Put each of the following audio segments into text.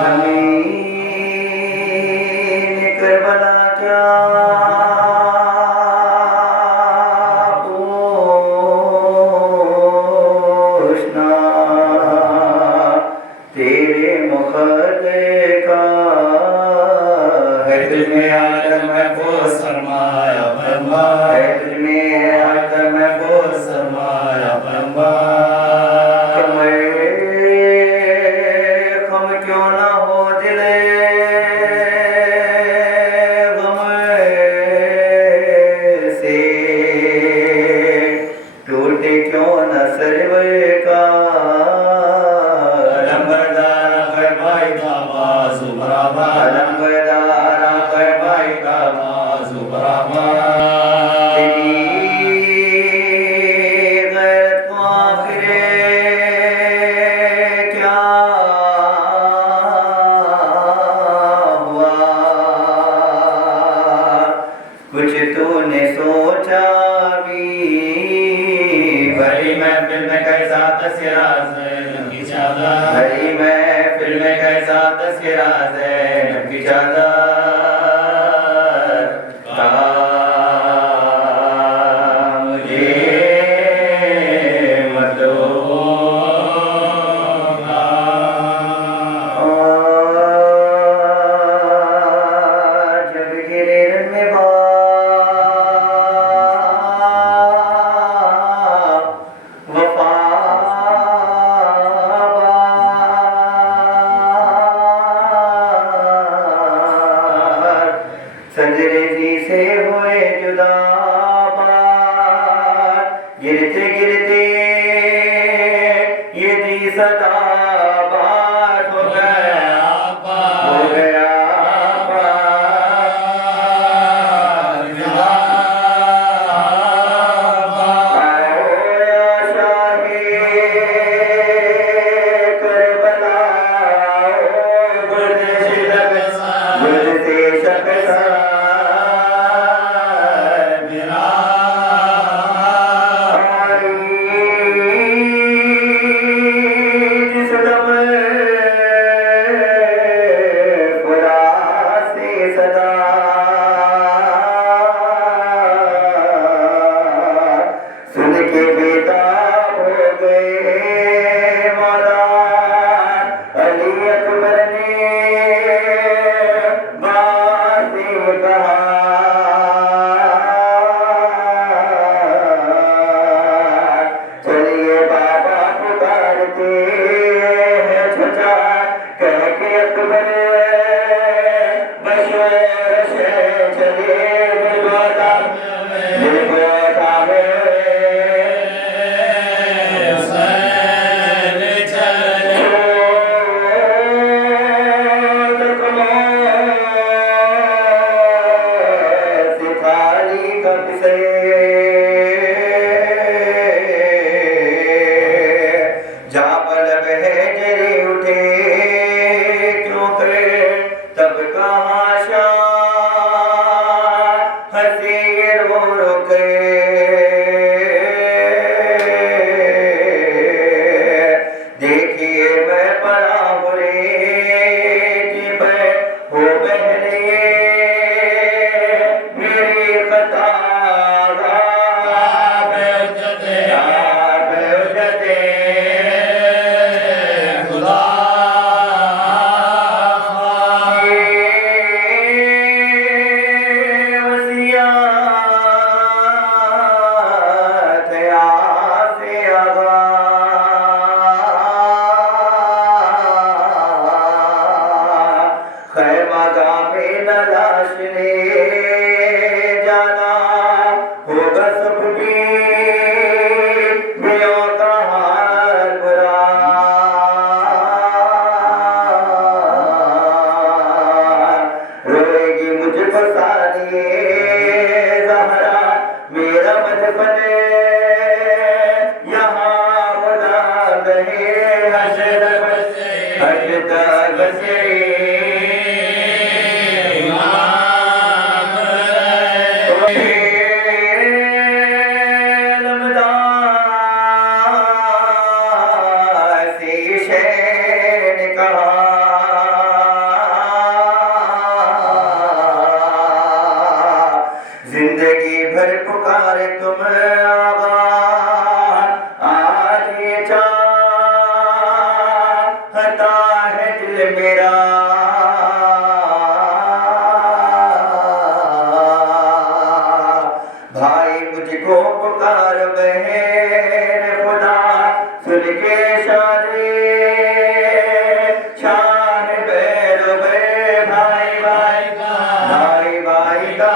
ज़मीन करबला क्या पूछना, तेरे मुक़द्दे का है तुझमें आदम महफूज़ फरमाया पैगंबर, है तुझमें आदम महफूज़ फरमाया पैगंबर। गम क्यों ना हो दिले गम से, टूटे क्यों न सरवर का अलंबरदार आकर भाई का बाजू बराबर, अलंबरदार आकर भाई का बाजू बराबर। कुछ तूने सोचा भी, भरी महफिल में कैसा तस्करा ज़ैनब की चादर, भरी महफिल में कैसा तस्करा ज़ैनब की चादर। कहा मुझे मत रोना, जब गिरे में सजरेजी से हुए जुदा बार, गिरते गिरते ये दी सदा बार हो गया हो गया सुन के बेताब हो गए मौला अली अकबर ने बातें कहा। चलिए बाबा पुकारते हैं छचा, कह के अकबर बशर से चले बिलवादा बिलवादा में देखिए मैं पड़ा हूँ रे कि मैं हो बहने मेरी खता खुदा लाश ले जाना होगा सबकी मियों का हाल बुरा। रोएगी मुझको सारी ज़हरा, मेरा मजबन यहाँ बना गए हशर बसे कहा जिंदगी भर पुकारे तुम आगा आज ये चाहता है दिल मेरा भाई मुझको पुकार बहन खुदा सुन के शादी शान बैरो बे भाई भाई का भाई भाई का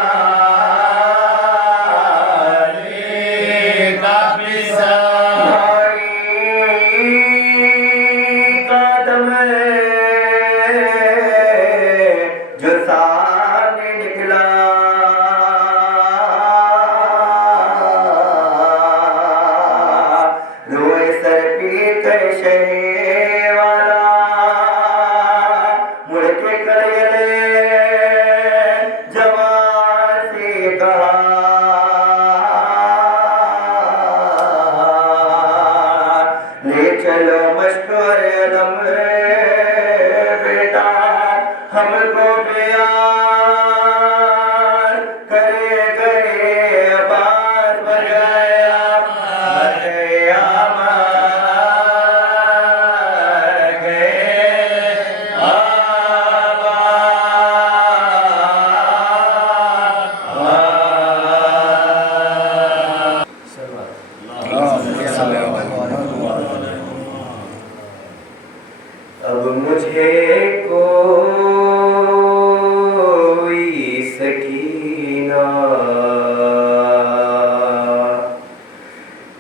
जो सामने निकला रोए सर पीट कर शहे वाला मुड़ के करे जवान से कहा ले चलो मशहूर दम बेटा हमको बयान करे गए बात मर गया मर गया मर गए अब मुझे कोई सकीना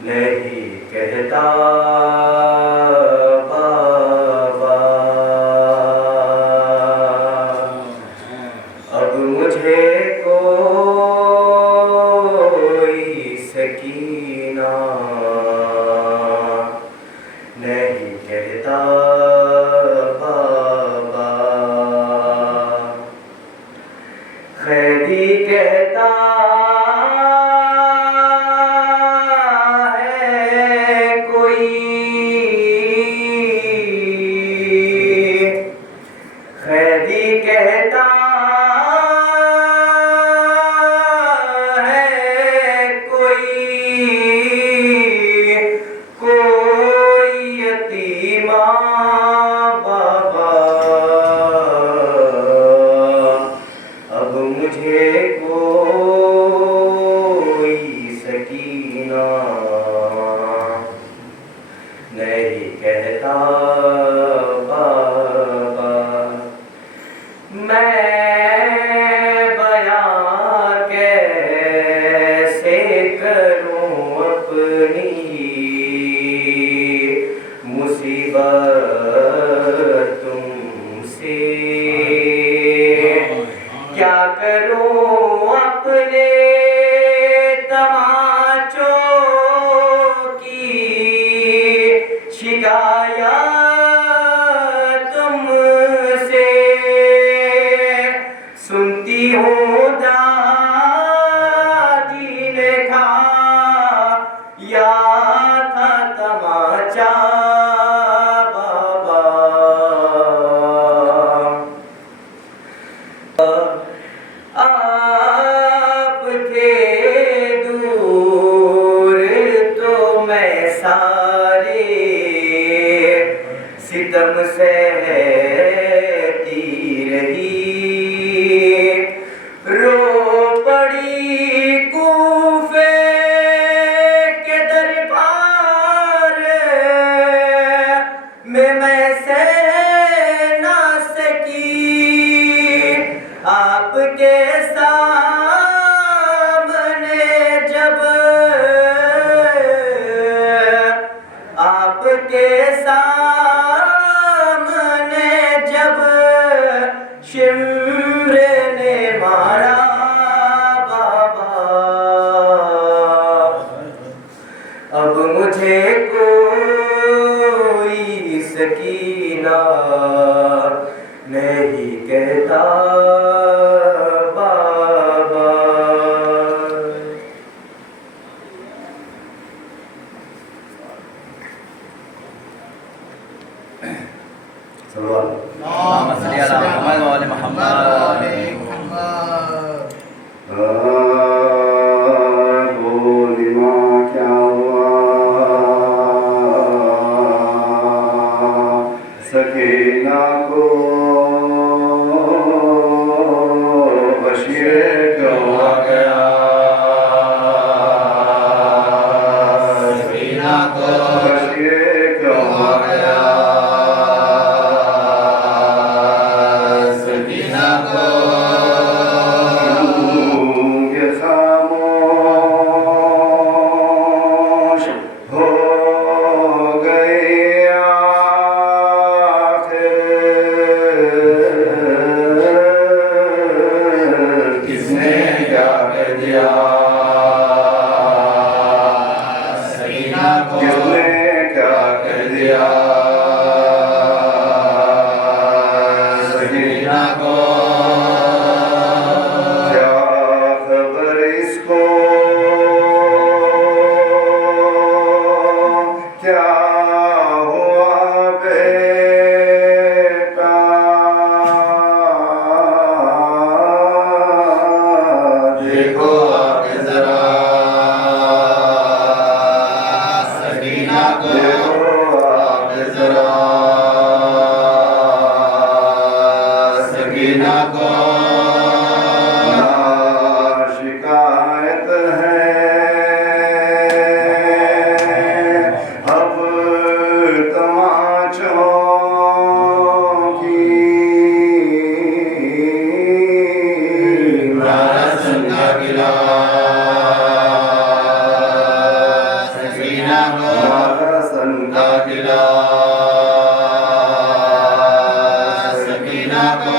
नहीं कहता बाबा अब मुझे कोई सकीना नहीं कहता खैदी कहता है कोई खैदी कहता है कोई यतीमा बाबा अब मुझे कोई सकीना नहीं कहता बाबा मैं बयां कैसे करूं अपनी मुसीबत तुमसे क्या करूं अपने तमाचों की शिकायत तुमसे सुनती हूँ दादी ने खाया था तमाचा बाबा आपके दूर तो मैं सारे सितम सहती रही रो पड़ी कूफे के दरबार में मैं सह ना सकी आपके सामने जब आपके सामने जब शिम्र ने मारा बाबा अब मुझे कोई सकीना नहीं कहता बाबा Allahumma salli ala Muhammad wa ali Muhammad. बोलिमा क्या हुआ सकीना को बशीर क्यों आ गया सकीना को बशीर क्यों आ गया सकीना को ये खामोश हो गई आखिर किसने क्या कर दिया सकीना को किसने क्या कर दिया सकीना को क्या खबर इसको क्या हुआ बेटा देखो आके जरा सकीना को देखो आके जरा सकीना को ना शिकायत है अब तमाचों की रासन का गिलास सकीना को रासन का गिलास सकीना को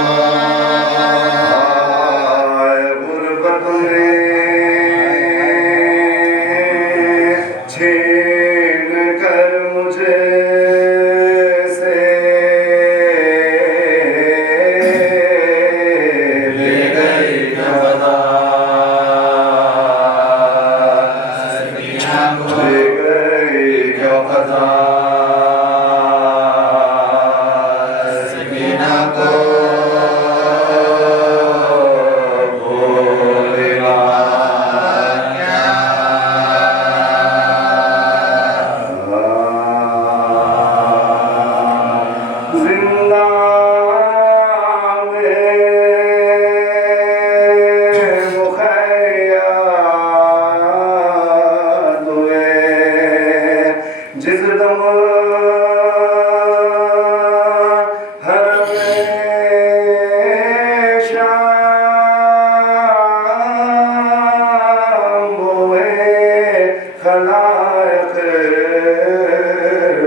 आए गुर्बत में छीन कर मुझे से ले गई क्या पता सकीना को ले गई क्यों खता सकीना को बोलेगा जिंदा में मुखैयात हुए जिस दम हर शाम हुए खलायक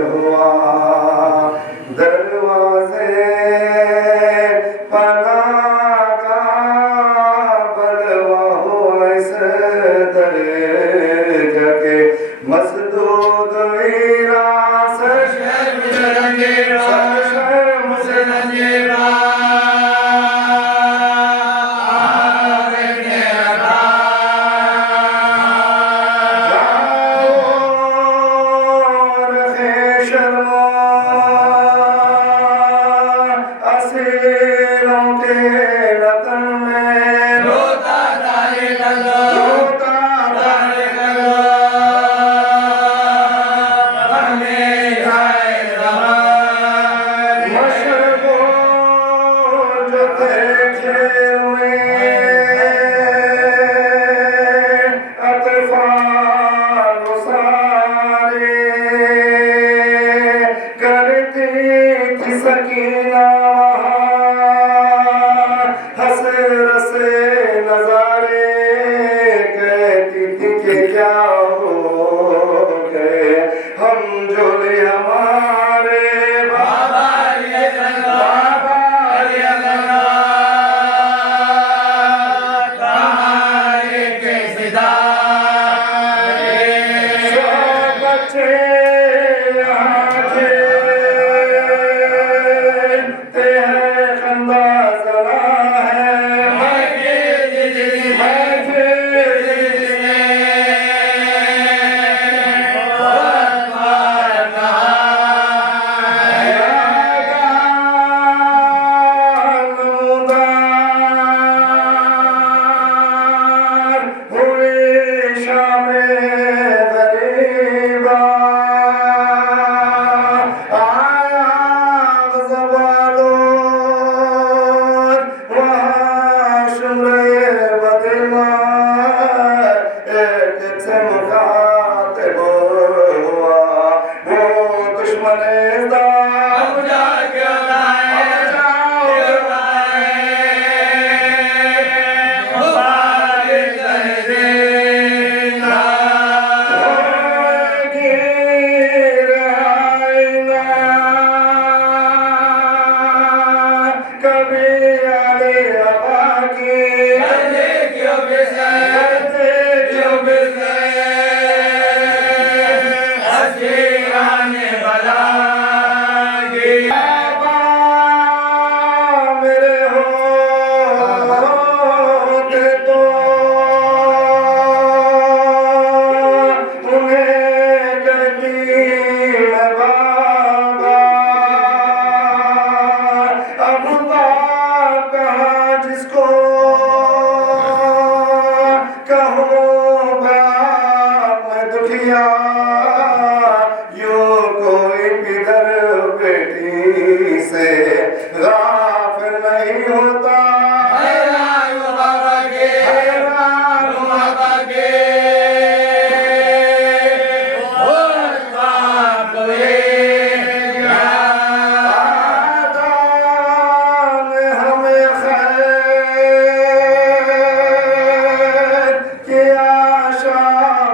हुआ दरवाजे पनाह का बलवा हो इस दरजा के मसदूद वीरास शर्म से नजीरा असीरों के रतन में रोता तारे कलो रोता तारे हमें आए रमान मशरको जो देखे अतफाल सारे करती थी सकीना हंस रसे नजारे कहती थी कि क्या हो गए हम जोले हमारे बाबा ये लगा ये लगा कहानी के सितारे सब बच्चे यहाँ खेलते हैं से गाफिल नहीं होता। हैरान बाबा के, हैरान बाबा के आदान हमें खैर की आशा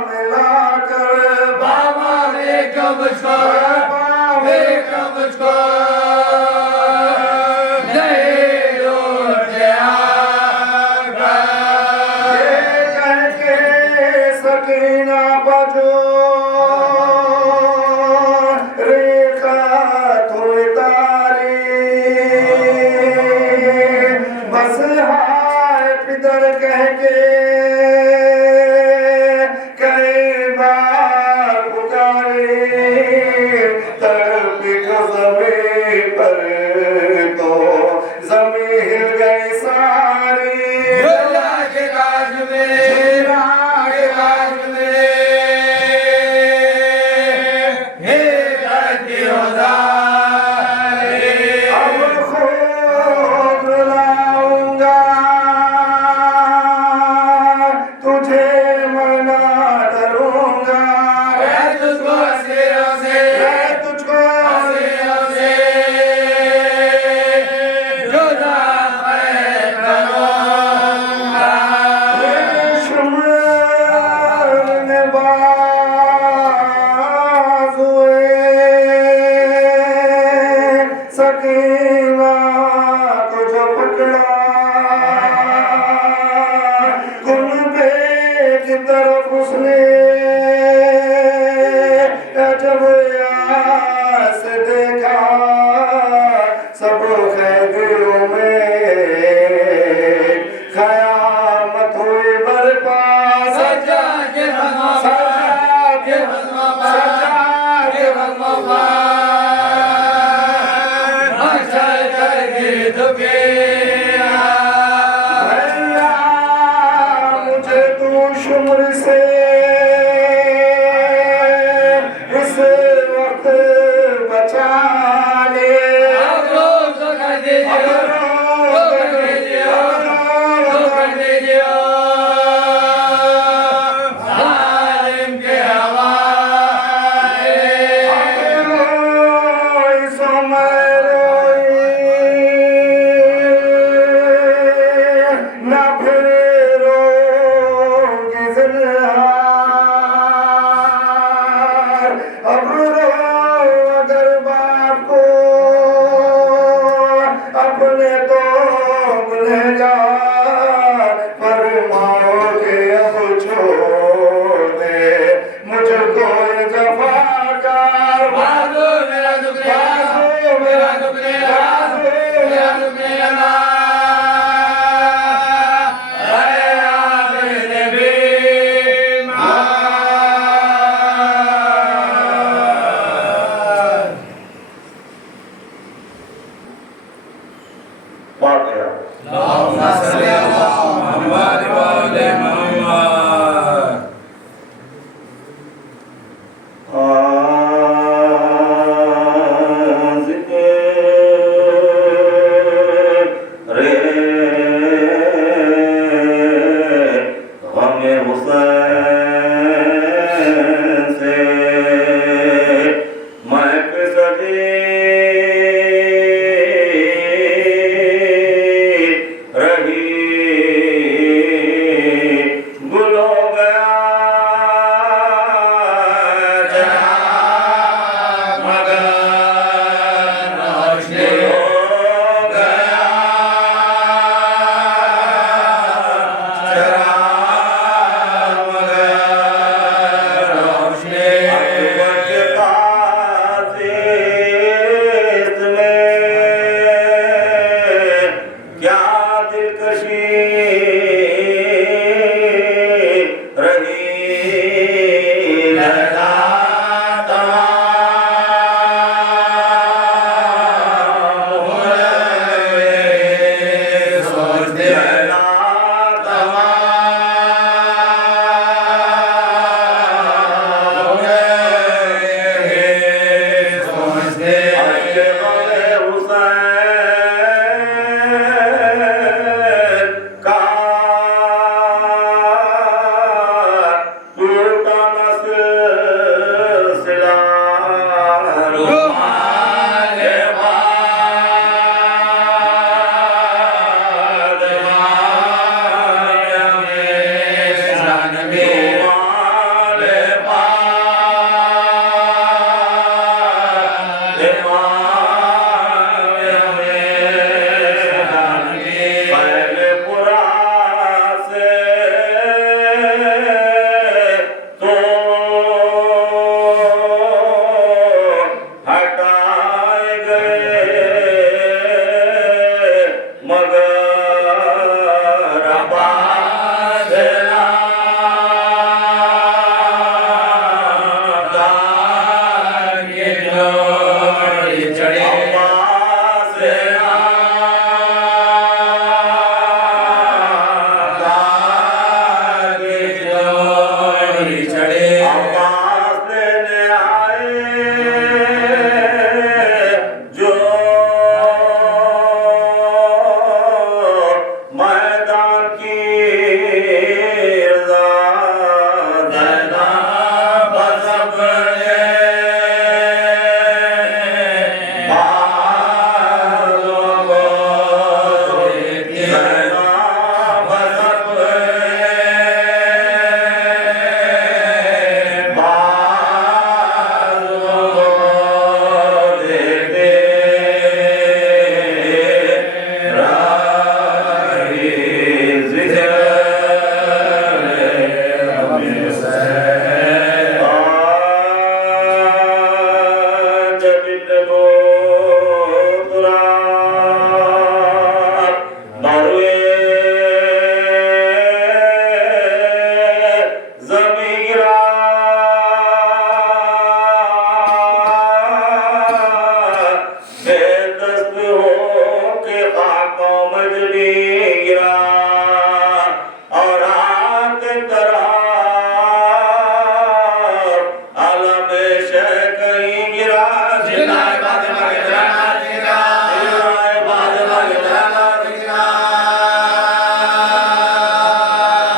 मिलाकर बाबा ने कब मुझको नहीं लौट आएगा। ये कह के सकीना बजो रेखा थोड़ी तारी बस हाय पितर कह के कई बार पुकारे तड़पी को ज़मीन पर तो ज़मीन हिल गई सारी। झूला के काज में, के काज में हे धरती उजारे। अब खुद लाऊंगा तुझे मना करूंगा। मैं तुझको सिरों से, मैं तुझको सिरों से जुदा मैं करूंगा। दुश्मन बाज़ हुए सकीना तुझे पकड़ा कुनबे की तरफ उसने जब से देखा सब कैदियों में क़यामत हुई बरपा। सजा के अक्षर करके दुखिया। भैया मुझे तू शुम्र से इस वक्त बचा ले। अब लोग तो कर दीजिए, तो कर दीजिए, तो कर दीजिए जालिम के हवाले। न फिर रोगी ज़िन्हार। अब रो अगर बाप को अपने तो गुनहगार फरमाओगे अब छोड़ दे मुझको ये जफाकार। बाजू मेरा दुख ले आना, मेरा दुख ले आना, मेरा दुख ले आना। ऐ आबिद बीमार। पाठ है। अल्लाहुम्मा सल्ली अला मुहम्मद व आले मुहम्मद। दस्त हो के खाकों में भी गिरा और हाथ तरा आलम शह कहीं गिरा जिलाए बाद में गिरा जिलाए बाद में गिरा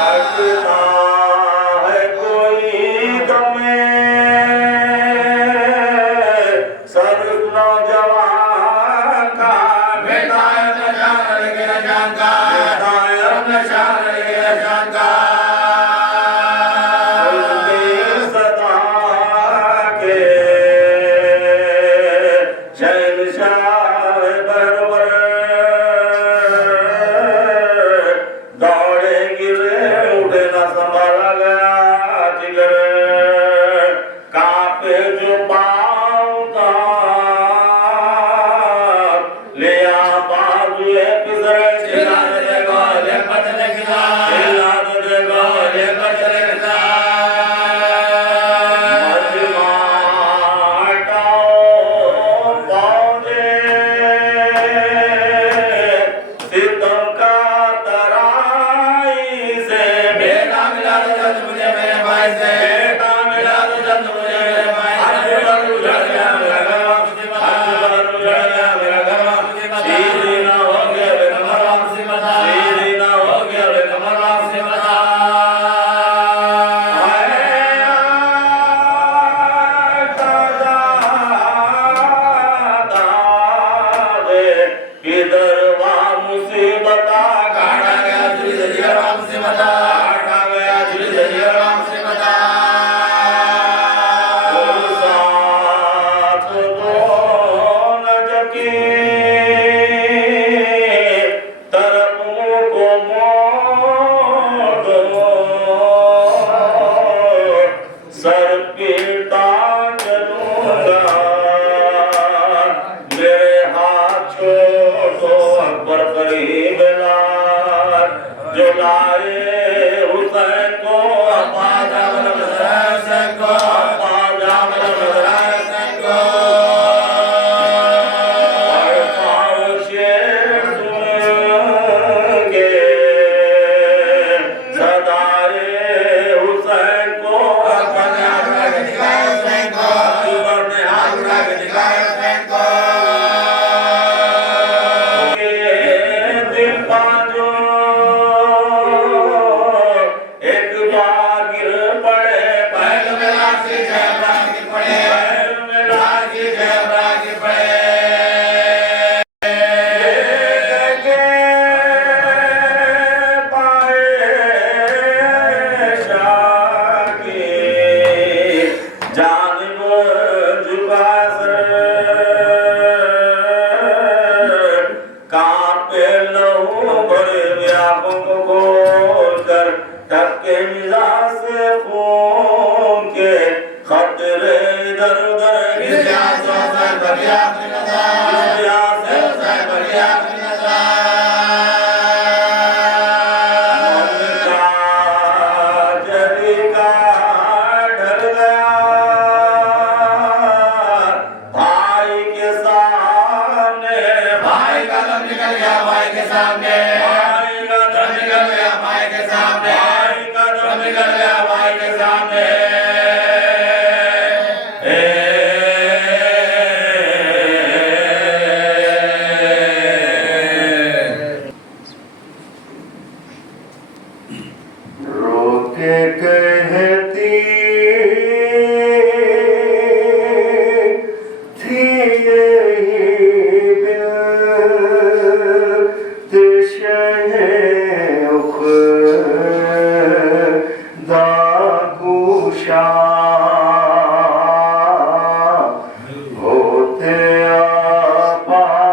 हटना है कोई दमे सर नौजवान का बेटाए नशान लगे जान का बेटाए नशान लगे जान का सदा के शहंशाह बरबर दौड़े गिरे उठे न संभाला गया जिगर कांपे जो पाँव था लिया बाजुए पिसरे चिल्ला दे गोले बदले गिला चिल्ला दे गोले बदले गिला मजमा हटाओ पौधे सितम का तराई से बेटा मिला तो जल्द मुझे मेरे भाई से बेटा मिला तो जल्द मुझे मेरे भाई से उजड़ गया मेरा घर वापसी मत उजड़ गया मेरा घर वापसी मत सीधी ना हो गया मेरा घर वापसी मत सीधी ना हो गया मेरा घर वापसी मत किधर वहाँ मुसीबत काटा गया जुली दरिया राम से बता काटा गया जुली दरिया राम से बता साथ दो न जकी तरफ मुँह को मोड़ दो सर पीटा चलूंगा मेरे हाथ छोड़ो अकबर करीब लार जो लाए हुसैन को अपा जामल हुसैन को अपा जामल हुसैन को और पाओ शेर सुन के सदाए हुसैन को अकबर ने हाथ उठा के दिखाया हुसैन को अकबर ने हाथ उठा के दिखाया हुसैन को दिल बाजो एक बार गिर पड़े पैर में लाठी जबरा गिर पड़े पैर में लाठी जबरा गिर पड़े जगे पाए शाह की जानिब झुका सर कांपे लहू भरे आंखों को खोल कर टपके मिजाज से खून के खतरे इधर उधर गिरा से बढ़िया गिरा से बढ़िया जरीका ढल गया भाई के सामने भाई का दम निकल गया भाई के सामने भाई का दम निकल गया भाई के सामने भाई का दम निकल गया भाई के सामने रोके कहती थी यही दिल तिशे दागुशा होते आपास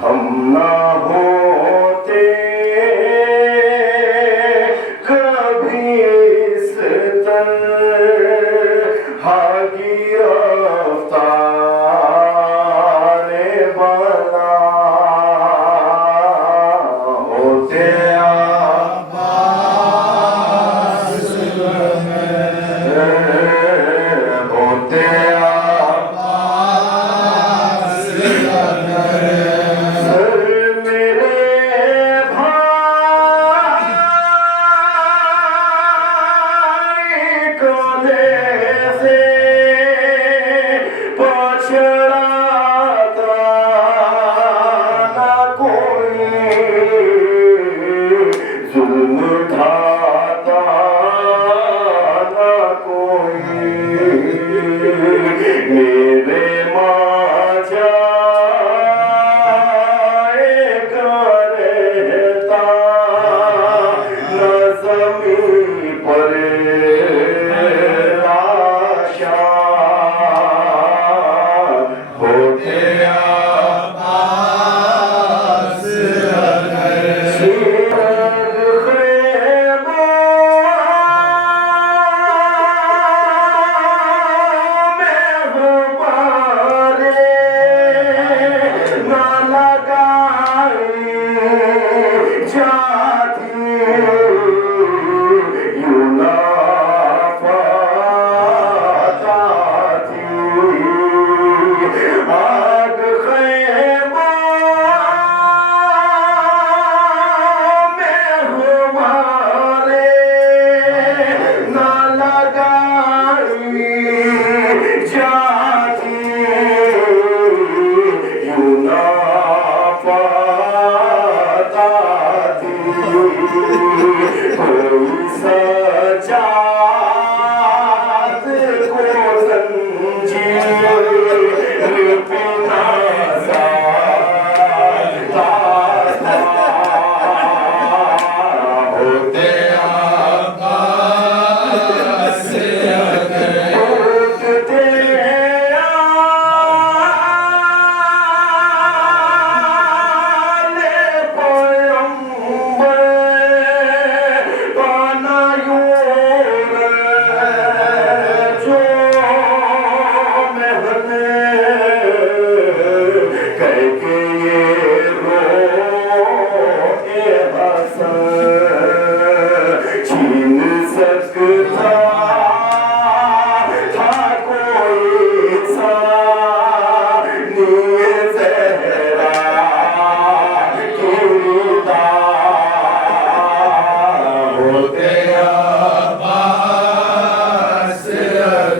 हम ना होते कभी इस तरह गिरफ्तार बला होते आबास में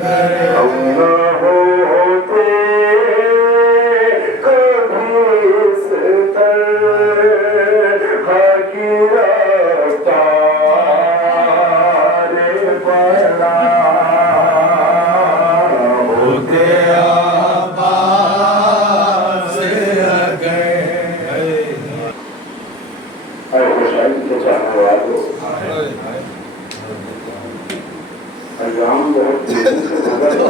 हम न होते कभी इस तरह गिरफ्तार बना होते आबाद गए। शायद के चाहने वालों अल्लाह बहुत तेजी से नजर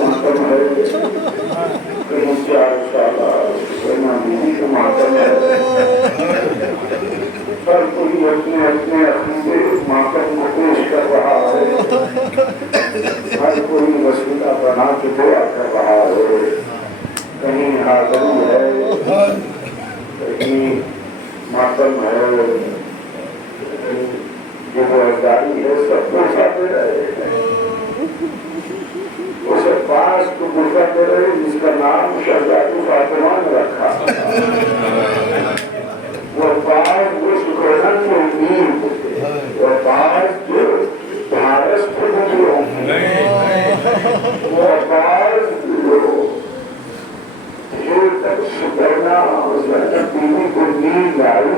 मातम है कहीं 4 साल बीवी का मातम है। हर कोई अपने अपने अकीदे मातम को पेश कर रहा है। हर कोई वसीला बना के दुआ कर रहा है। कहीं हाजरी है, कहीं मातम है, जिम्मेदारी है, सबको साथ दे रहे हैं। उस पास को गुस्सा दे रहे जिसका नाम शहजादी फातिमा ने रखा। वो पास वो सुकरन में उम्मीद, वो पास जो भारत को वो पास सुकरना बीवी को नींद आई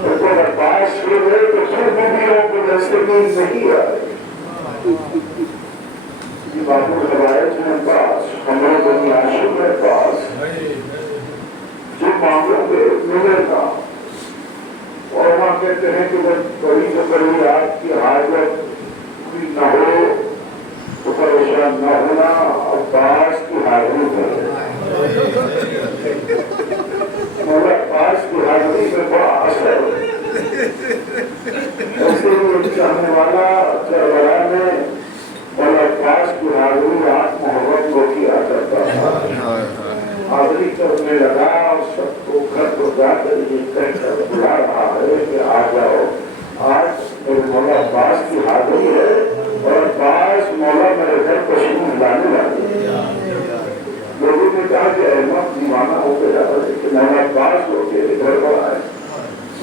तो पास शुरू है तो फिर बीवियों को जैसे नींद नहीं आई। बाबू रवायत में पास हमारे बनी आशु में पास जो मांगोगे मिलेगा। और वहाँ कहते हैं कि जब कभी तो कभी आपकी हालत पूरी न हो तो परेशान न होना और पास की हाजिरी करें। पास की हाजिरी में बड़ा असर ऐसे ही चाहने वाला करबला में पास की हाजिरी आठ मोहब्बत को किया करता था। हाजिरी करने लगा और सबको घर को जाकर ये कहकर बुला रहा है कि आ जाओ, आज मेरे मौला पास की हाजिरी है और पास मौला मेरे घर को शुरू लाने वाले। लोगों ने कहा कि अहमद दीवाना हो गया लेकिन मौला पास होके घर पर आए।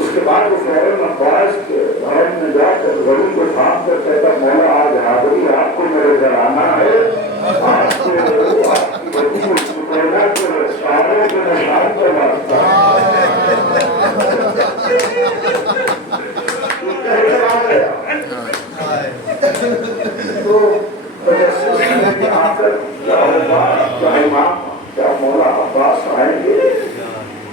उसके बाद वो फौरन अब्बास के घर में जाकर गली को थाम कर कहता मौला आज हाजिरी आपको मेरे घर आना है। आपको आपकी सुकैना के सारों के निशान पर वास्ता तो आकर क्या होगा, क्या इमाम क्या मौला अब्बास आएंगे।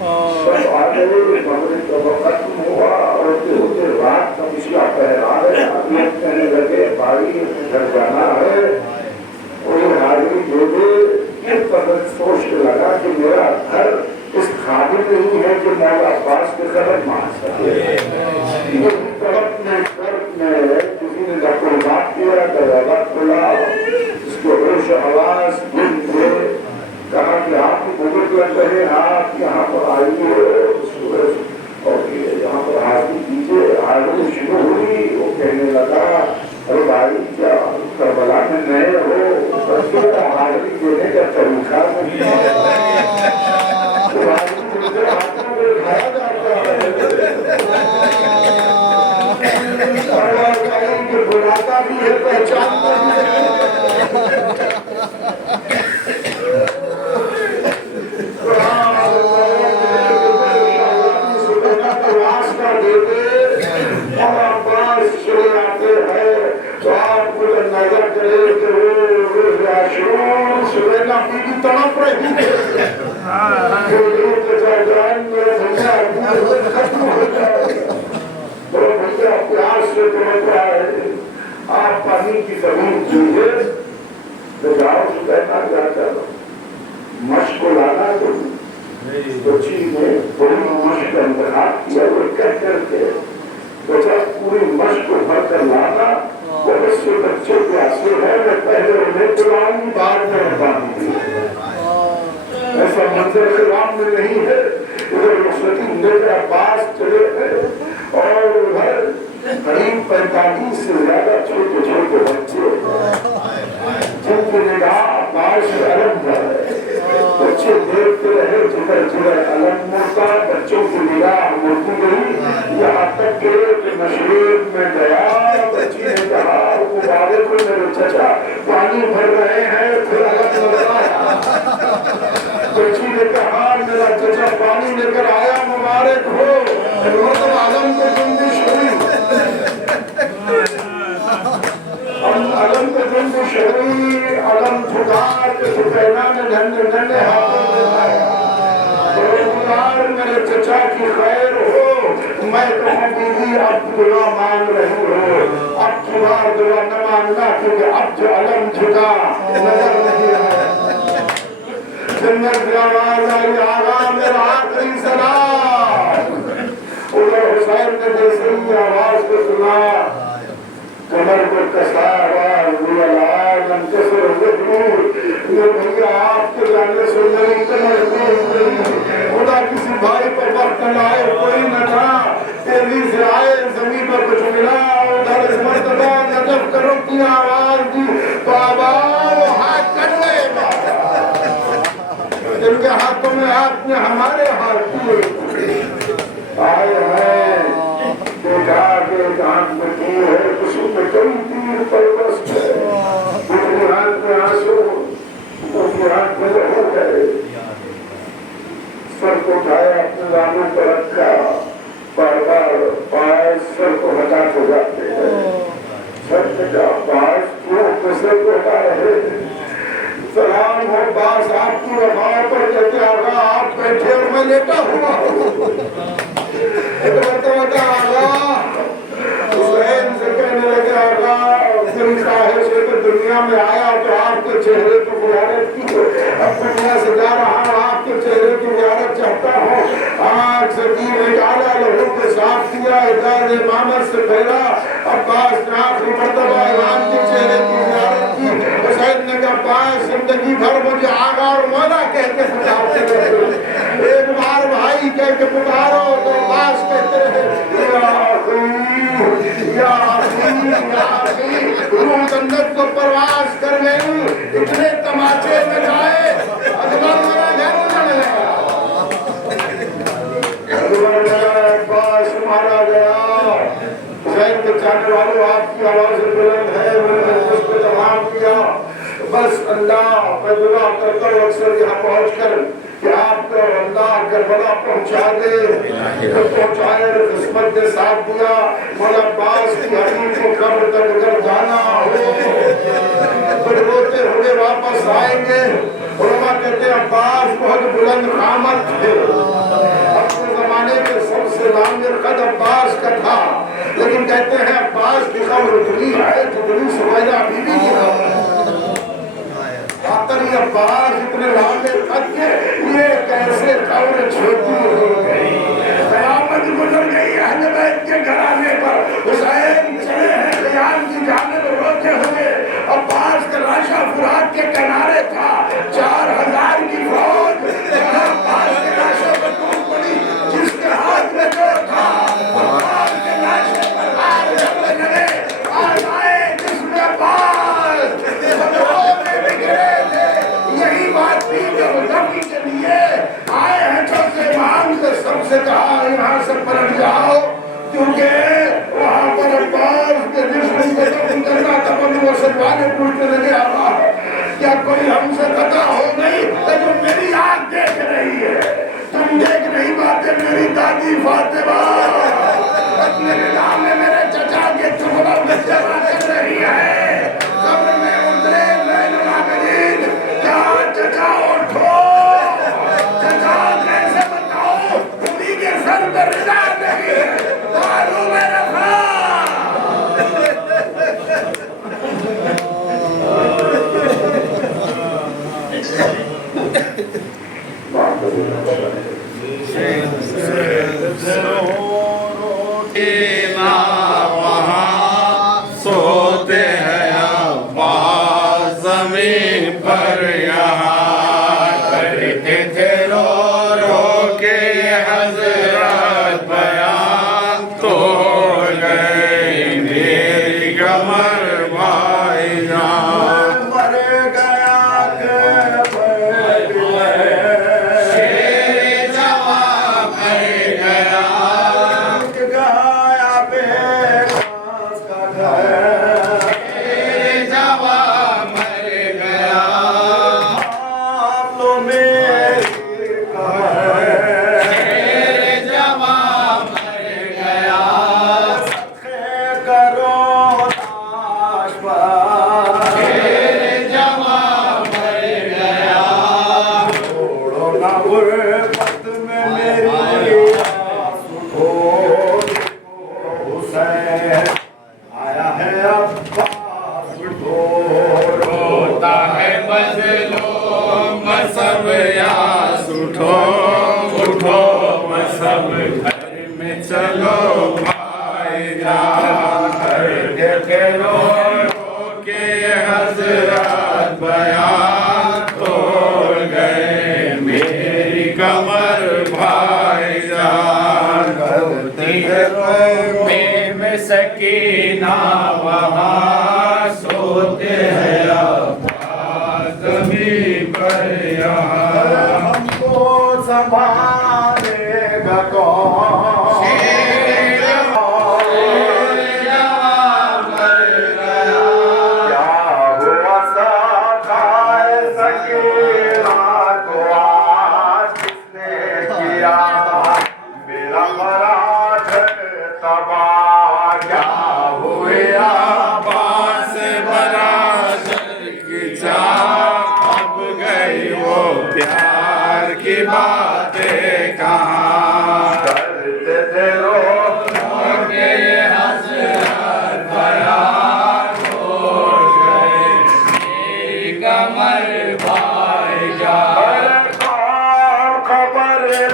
सब आ गए, मगरिब का वक्त हुआ और होते रात का पिछला पहरा है। कहने लगे भाई घर जाना है और ये हाजिरी दे दे। ये कदर सोच लगा कि मेरा घर इस खाने नहीं है कि मौला अब्बास के कदर मान सके। किसी ने कोई बात किया, दरवाजा खुला, इसको होश आवाज कहा कि आपकी बुजुर्ग लग रहे, आप यहाँ पर आइए और यहाँ पर हाजिरी कीजिए। हाजिरी शुरू हुई, वो कहने लगा अरे भाई क्या करबला में नए हो, हाजिरी देने का तरीका नहीं है। बुलाता भी है, पहचानता भी है। नजर करे सुरेना बीवी तड़प रही है। प्यास से तड़प रहा है। आप पानी की जमीन दीजिए तो जाओ सुरेना जाकर मश को लाना। तो चीज ने बड़ी मश का इंतखाब किया। वो कह करके बचा पूरी मश को भरकर लाना। बच्चे बच्चे प्यासे है, मैं पहले उन्हें बुलाऊंगी, बाद में बताऊंगी। ऐसा मंदिर खिलाम में नहीं है। उधर मुस्लिम अब्बास चले गए और उधर करीब 45 से ज्यादा छोटे छोटे बच्चे जिनकी निगाह अब्बास से अलग जाए। बच्चे देखते रहे, जिधर जिधर अलग मुड़ता, बच्चों की निगाह मुड़ती गई। यहाँ तक के मशहूर नन्हे नन्हे हाथों में लाया। यार मेरे चचा की खैर हो, मैं कहूँ बीवी अब दुआ मांग रही हो, अब तुम्हार दुआ न मांगना क्योंकि अब जो अलम झुका नजर नहीं आया। जन्नत की आवाज आई, आगा मेरा आखिरी सलाम। उधर हुसैन ने जैसे ही आवाज को सुना, कमर को कसा आवाज भैया आपके जाने से मेरी कमर खुदा किसी भाई पर वक्त लाए कोई न था, तेजी से आए जमीन पर कुछ मिला, उधर इस मर्तबा नजफ करो की आवाज दी, बाबा वो हाथ कर ले इनके हाथों में आपने हमारे हाथ आए हैं। देखा के हाथ में की है किसी में कई तीर पर बस है, उनके हाथ में आंसू, उनके हाथ में लहू है। सर को उठाया, अपने लानों पर रखा, बार बार पास सर को हटा के जाते हैं। सर का पास क्यों सर को हटा रहे हैं? सलाम हो बास आपकी वफा पर कहते आगा आप बैठे और मैं लेटा हुआ हुसैन से कहने लगे आगा फिर साहिब से तो दुनिया में आया तो आपके चेहरे की जियारत की, अब दुनिया से जा रहा हूँ आपके चेहरे की जियारत चाहता हूँ। आँख से कील निकाला, लहू के साफ किया, इजाज़ इमामत से पहला अब्बास ने आखिरी मर्तबा इमाम के चेहरे की जियारत की। हुसैन ने कहा पास जिंदगी भर मुझे आगा और मौला कह के पुकारते रहे, एक बार भाई कह के पुकारो तो पास कहते हैं रूह जन्नत को प्रवास कर गई, इतने तमाचे बजाए अकबर मेरा घर उजड़ गया, अब्बास मारा गया। हुसैन के चाहने वालों आपकी आवाज बुलंद है, मैंने उसको तमाम किया। बस अल्लाह मैं दुआ करता हूँ अक्सर यहाँ पहुँच कर कि आपको अल्लाह करबला पहुँचा दे, तो पहुँचाए किस्मत ने साथ दिया। मौला अब्बास की हकीम को कब्र तक अगर जाना हो तो रोते हुए वापस आएंगे। उलमा कहते हैं अब्बास बहुत बुलंद कामत थे, अपने जमाने के सबसे लामिर कद अब्बास का था, लेकिन कहते हैं अब्बास की खबर उतनी है जितनी सुबैदा बीबी की खबर। आखिर अब्बास इतने लामिर कद के ये कैसे खबर छोटी हो गई, कयामत गुजर गई अहले बैत के घराने पर। हुसैन चले हैं क़याम की जानिब रोते हुए, अब्बास का लाशा फुरात के किनारे था, 4000 की फौज अब्बास के लाशे पर टूट पड़ी, जिसके हाथ में जो था अब्बास के लाशे पर वार करने लगे। आज आए जिसमें अब्बास में बिखरे थे, यही बात थी जो दफी के लिए आए हैं। चौथे इमाम से सबसे कहा यहाँ से पलट जाओ, क्योंकि वहाँ पर अब्बास के जिस्म को दफन करना था। वो सरवाने पूछने लगे आवा क्या कोई हमसे खता हो गई? तो मेरी आँख देख रही है, तुम देख नहीं पाते। मेरी दादी फातिमा अपने निगाह में मेरे चचा के टुकड़ों में जमा कर रही है, कब्र में उतरे नैनुल आबिदीन, क्या चचा उठो, चचा कैसे बताओ उन्हीं के सर पर रिदा नहीं है, मालूम है रखा। वहाँ सोते हैं अब्बास ज़मीन पर, यहाँ करते थे रो रो के हज़रत बयान, तोड़ गए मेरी कमर भाईजान। मर गया के रो के हजरत बयान तोड़ गए मेरी कमर भाईजान करती है में सकीना वहाँ सोते हैं जमीन पर यहाँ हमको संभालेगा कौन क्या हुआ सखाए सकीना को आज किसने किया मेरा मराठ तबाह क्या हुए बांस बरादर की चाह अब गई वो प्यार की बातें कहाँ करते थे लोग के ये हसरत बयान तोड़ गए मेरी कमर भाईजान कौन खबर ले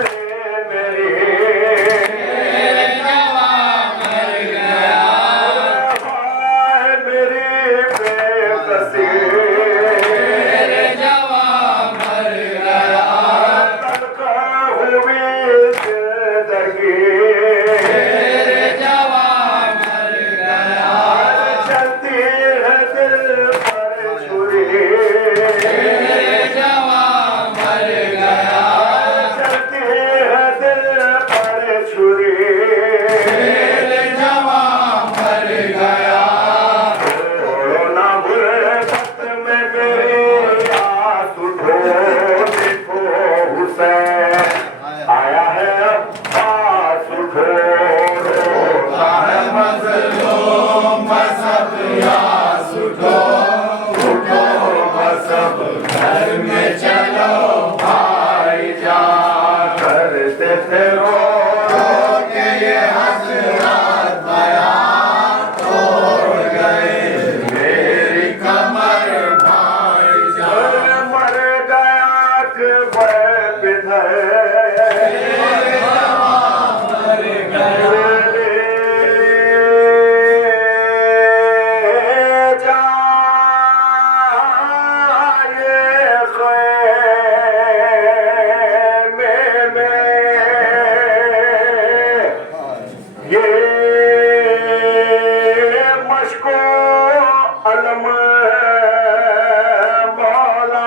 मेरी हाय मेरी बेबसी तनख्वा हुई जिंदगी चलती है दिल पर छुरी चलती है दिल पर छुरी छोड़ो ना गुरबत में मेरी आंसू ढो देखो हुसैन आया है अब्बास उठो रोता है मज़लूम मसब या सुठो उठो मसब घर में चलो भाईजान करते थे रो के ये हसरत बयान तोड़ गए मेरी कमर भाईजान मर गया कि वह बिधर अलम मौला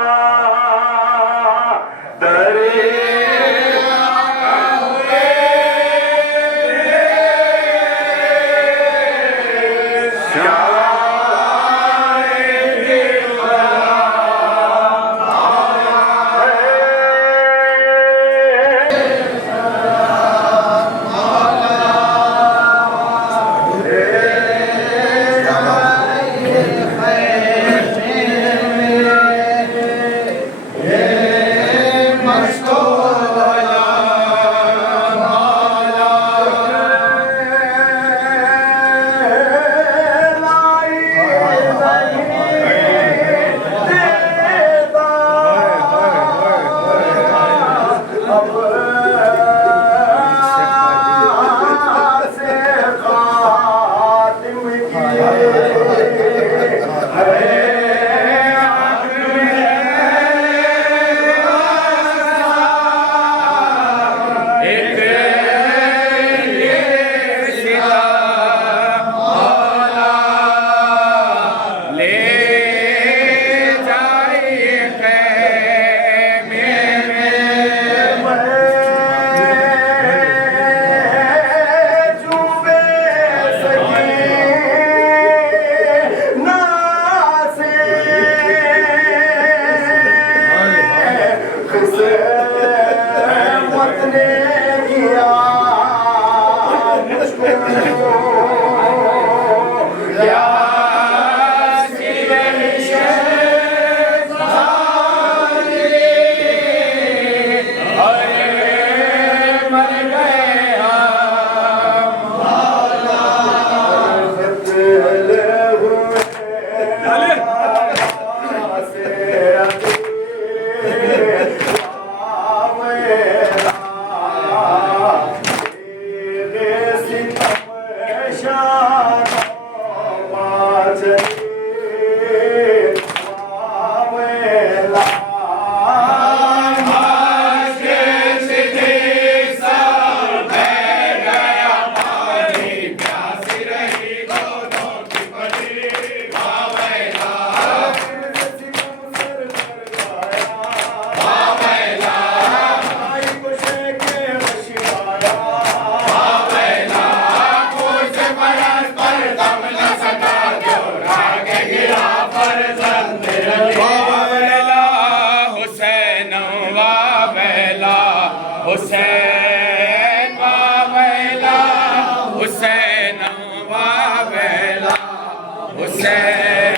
हुसैन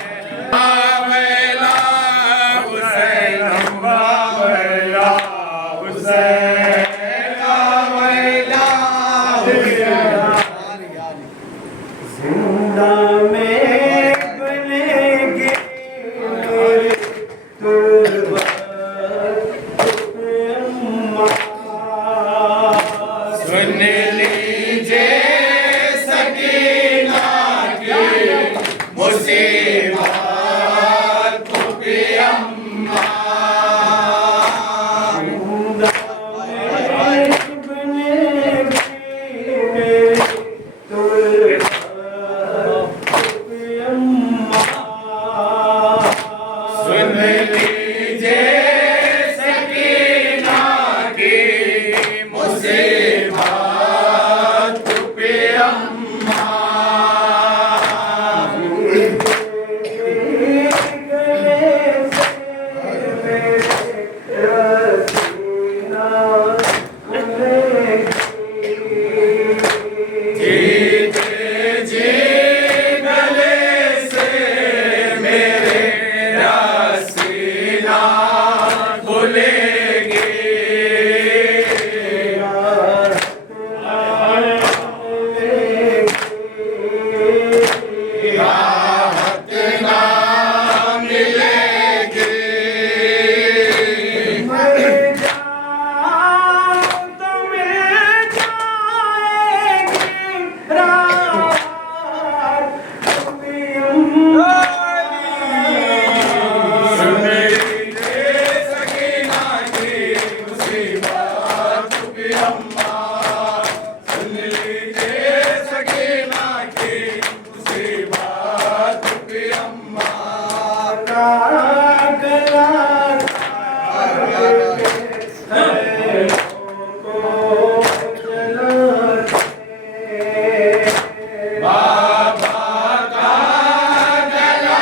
बावैला हुसैन बावैला हुसैन बावैला जिंदा में बनेगी मेरी सुन लीजिए सकीना की मुसीबत भी अम्मा सुन लीजिए सकीना की मुसीबत भी अम्मा जीते जी गले से मेरे सीना खुलेगी राहत ना मिलेगी सुन लीजिए सकीना की मुसीबत भी अम्मा सुन लीजिए सकीना की मुसीबत भी अम्मा बाबा का गला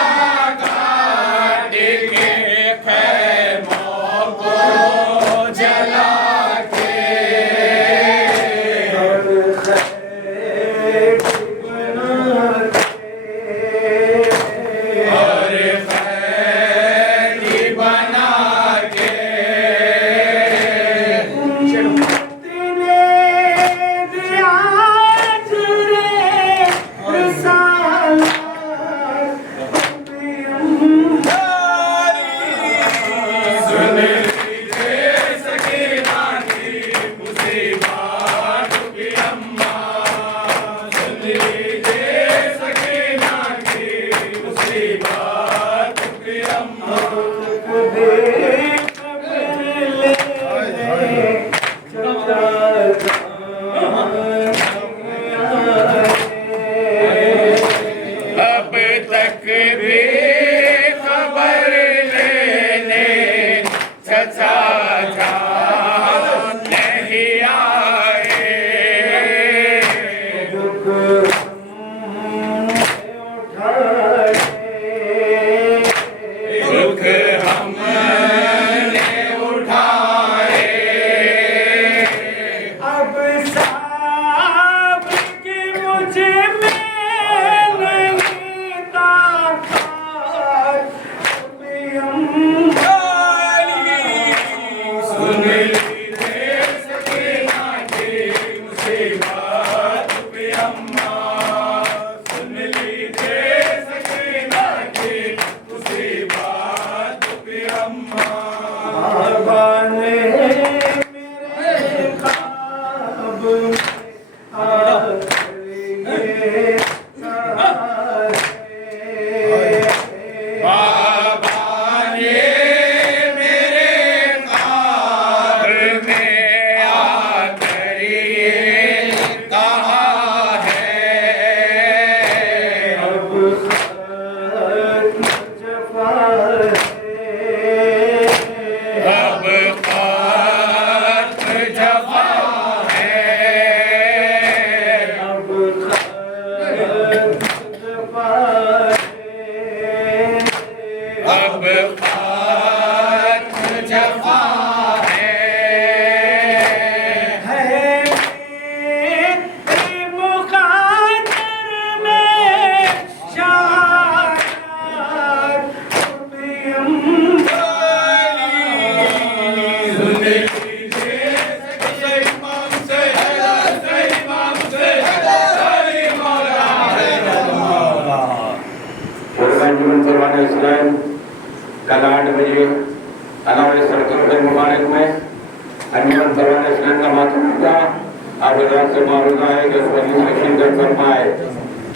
काट के खैमों को जला के और खैरी बना के सुन लीजिए सकीना की मुसीबत भी अम्मा सुन लीजिए सकीना की मुसीबत भी अम्मा अब तक भी खबर लेने चचा जान नहीं आए दुख हमने उठाए अब साहब की मुझे में नहीं ताकत सुन लीजिए सकीना की मुसीबत भी अम्मा सुन लीजिए सकीना की मुसीबत भी अम्मा बाबा ने मेरे ख्वाब में आखिरी बाबा ने मेरे ख्वाब में आकर ये कहा है अब खत्म जफा अब खत्म जफा है अब खत्म जफा अब खत्म जफा है मेरे मुखातर में शाह कल 8 बजे अनावरण सर्कल मुबारक में हनुमान परवाना स्नान का मातम होगा। आप रात से मालूम है कि शिरकत फरमाए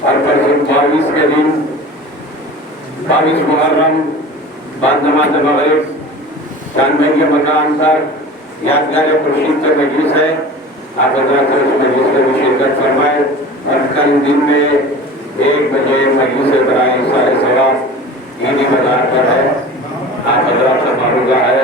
और परसों 22 के दिन 22 मुहर्रम बाद नमाज मगरिब शान भाई के मकान पर यादगार खुर्शीद का मजलिस है। आप हजरात उस मजलिस में भी शिरकत फरमाए और कल दिन में 1 बजे मजलिस बराए सारे सवाब ईदी बाजार पर है। आप हजरात से मालूम है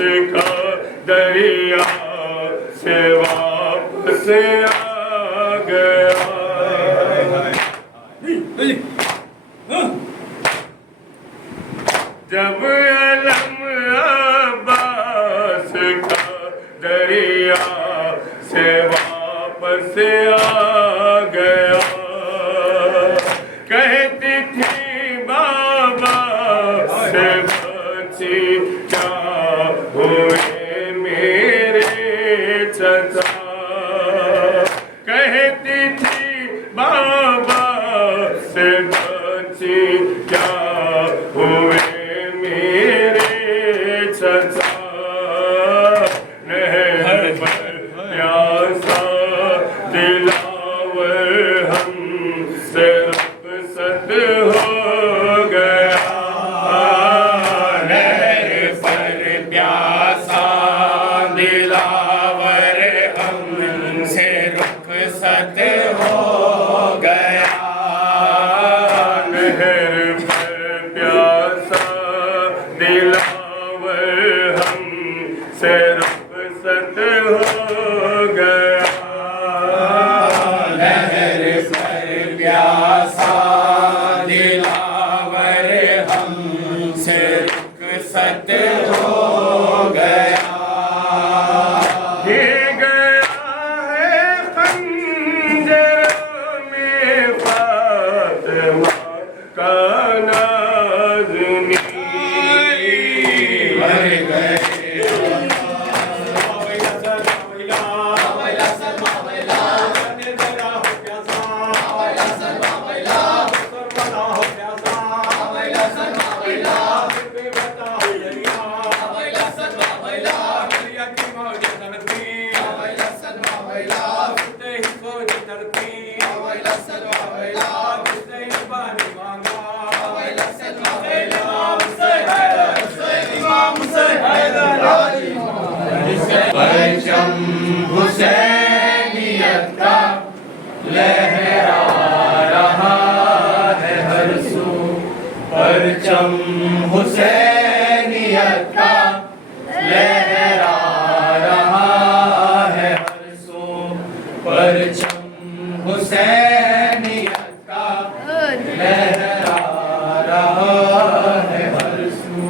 का दरिया से वापस आ गया। जब अलम अब्बास का दरिया से वापस आ गया, कहती थी बाबा से बची क्या हुए मेरे चचा, कहती थी बाबा से बची क्या हुए मेरे चचा। नहर पर प्यासा दिलावर हमसे रुखसत हो गया। नहर पर प्यासा दिलावर हमसे रुखसत हो गया। नहर पर प्यासा दिलावर हमसे रुखसत हो गया। नहर पर प्यासा दिलावर हमसे रुखसत हो गया। ये गया है खंजर में फातिमा का नाज़नी, मर गए परचम हुसैनियत का लहरा रहा है हर सू, परचम हुसैनियत का लहरा रहा है हर सू, परचम हुसैनियत का लहरा रहा है हर सू।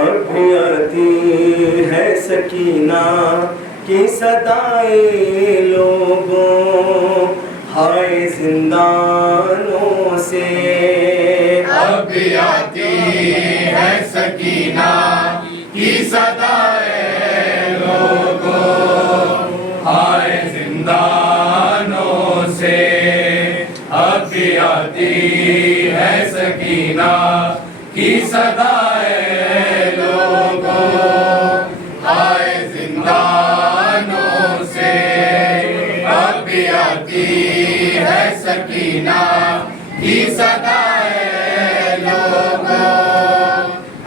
अभी आती है सकीना की सदाएं लोगों, हाय जिंदानों से। अभी आती है सकीना की सदाएं लोगों, हाय जिंदानों से। अभी आती है सकीना की सदाएं लोगों, हाय जिंदानों से। अभी आती है सकीना की सदाएं लोगों,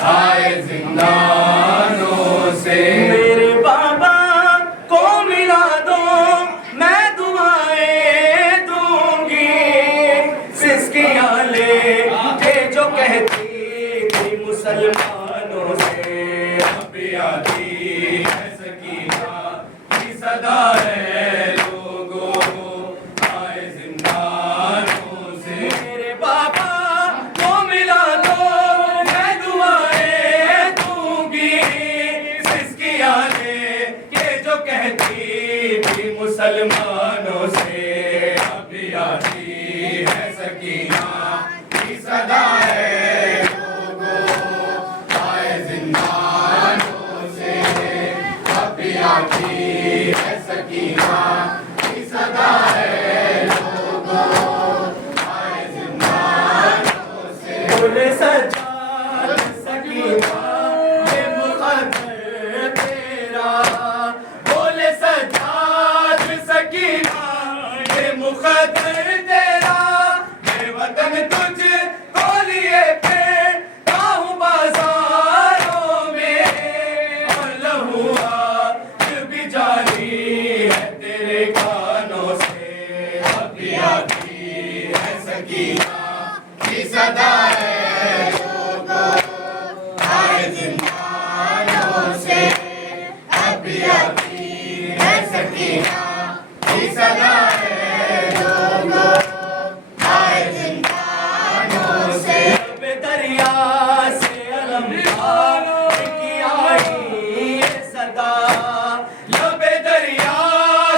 हाय जिंदानों से। मेरे बाबा को मिला दो, मैं दुआएं दूंगी, सिसकियां लेके जो कहती थी मुसलमानों से। अभी आती है सकीना की सदाएं लोगों, हाय जिंदानों से। मेरे बाबा को मिला दो, मैं दुआएं दूंगी, सिसकियां लेके जो कहती थी मुसलमानों से। अभी आती है सकीना की सदाएं लोगों, हाय जिंदानों से। अभी आती है सकीना की सदाएं लोगों, हाय जिंदानों से। बोले सजाद सकीना ये मुकद्दर तेरा, बोले सजाद सकीना ये मुकद्दर से अभी आती है सकीना की सदा है लोगों आए जिंदानों से दरिया से अलमदार की आई ये सदा लबे दरिया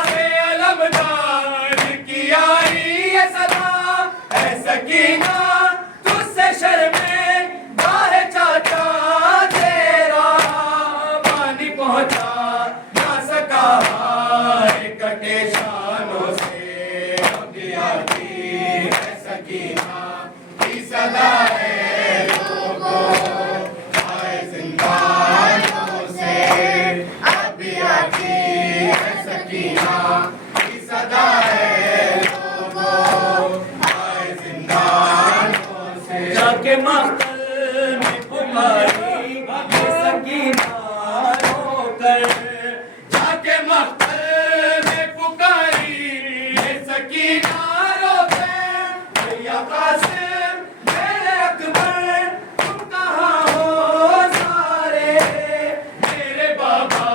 से अलमदार की आई ये सदा है सकीना तुझसे शर्मे गाहे चाचा तेरा पानी पहुंचा ना सका हाय कटे शानों से अभी आती है सकीना की सदा है अभी आती है सकीना की सदा है लोगों आए जिंदानों से जाके मख्तल में पुकारी ये सकीना रोकर जाके मख्तल में पुकारी ये सकीना रोकर भैया कासिम मेरे अकबर तुम कहाँ हो सारे मेरे बाबा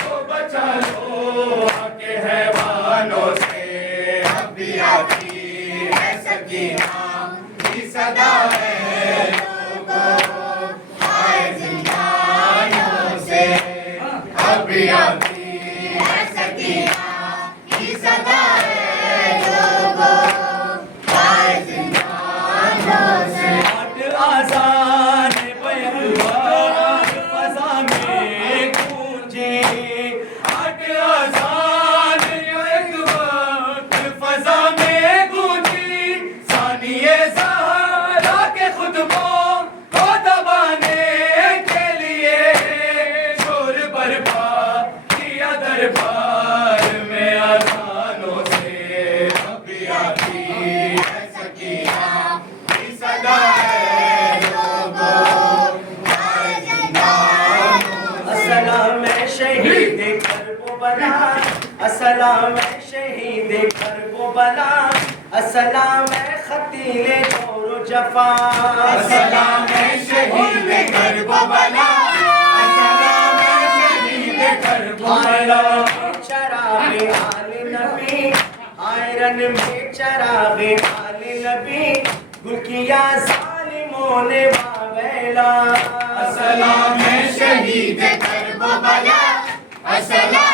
को बचा लो आके हैवानों से अभी आती है सकीना की सदा है लोगों आए जिंदानों से अभी आती है सकीना की सदा है लोगों आए जिंदानों से आठ आज़ान पैगंबर फ़ज़ा में गूंजी आठ आज़ान एक वक्त फ़ज़ा में गूंजी सानिए ज़हरा के खुतबों को दबाने के लिए शोर बर्पा किया दरबार में अज़ानों से अभी आती है सकीना की सदा है लोगों आए जिंदानों से अस्सलाम शहीद करबला अस्सलाम शहीद करबला अस्सलाम खतीले जोर जफा अस्सलाम शहीद करबला अस्सलाम शहीद करबला चरागे आले नबी आयरन में चरागे आले नबी गुल किया जालिमों ने बावेला अस्सलाम शहीद करबला अस्सलाम